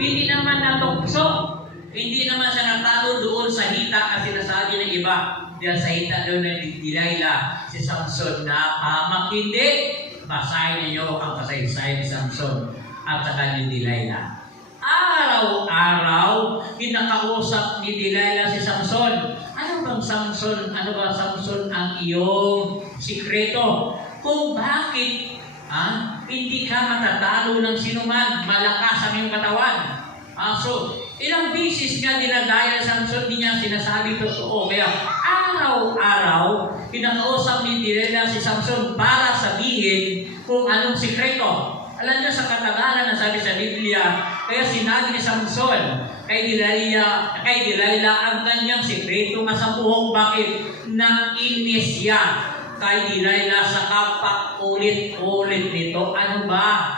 Hindi naman natukso. Hindi naman siya natalo doon sa hita na sinasabi ng iba. Dahil sa hita doon ng Delilah, si Samson na hindi. Basahin niyo ang kasaysayan ni Samson at saka ni Delilah. Araw-araw, kinakausap ni Delilah si Samson. Ano bang Samson? Ano ba Samson ang iyong sikreto? Kung bakit hindi ka matatalo ng sinuman, malakas ang iyong katawan. So, ilang bisis nga dinadaya sa Samson, di niya sinasabi totoo. Kaya araw-araw, kinakausap ni Delilah si Samson para sabihin kung anong sikreto. Alam niyo sa katagalan na sabi sa Biblia, kaya sinabi ni Samson kay Delilah ang kanyang sikreto nga sa buhok. Bakit? Nainis siya kay Delilah sa ulit-ulit nito. Ano ba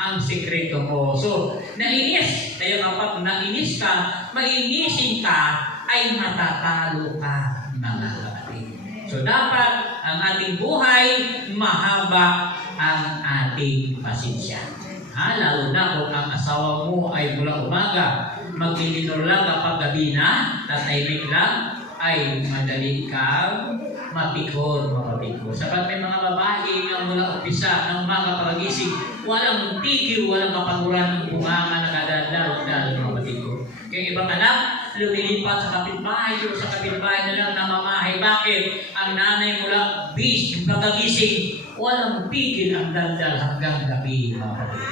ang sikreto mo? So, nainis. Kaya kapag nainis ka, mainisin ka, ay matatalo ka, mga kapatid. So, dapat ang ating buhay, mahaba ang ating pasensya. Lalo na kung ang asawa mo ay mula umaga, magdilinor lang kapag gabi na, tatahimik lang, ay madali kang mapikor. Sapat may mga babae na mula umpisa ng umaga pagising, walang tigil, walang kapaguran ng bunganga na kadadal-dal, mga kapatid ko. Kaya ibang anak, lumilipat sa kapitbahay o sa kapitbahay na lang namamahay. Bakit? Ang nanay mula pagagising, walang pigil ang daldal hanggang gabi, mga kapatid.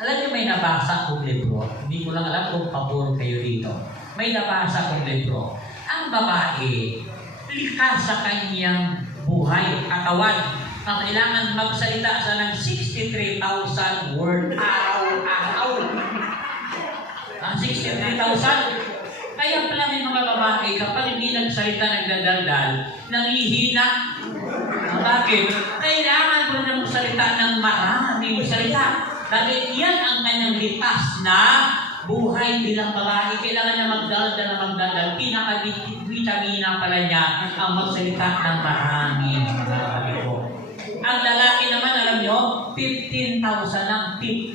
Alam niyo, may nabasa kong libro. Hindi ko lang alam kung pabor kayo dito. May nabasa kong libro. Ang babae, likas sa kanyang buhay, katawan, ang kailangan magsalita sa ng 63,000 word araw-araw. Ang 63,000. Kaya pala may mga babae, kapag hindi nagsalita, nagdadaldal, nangihina. Bakit? Kailangan ko na magsalita ng maraming salita. Dahil yan ang kanyang lipas na buhay bilang babae. Kailangan niya magdaldal. Pinaka-vitamina pala niya ang magsalita ng maraming mga kapatid ko. Ang lalaki naman, alam nyo, 15,000 lang, 15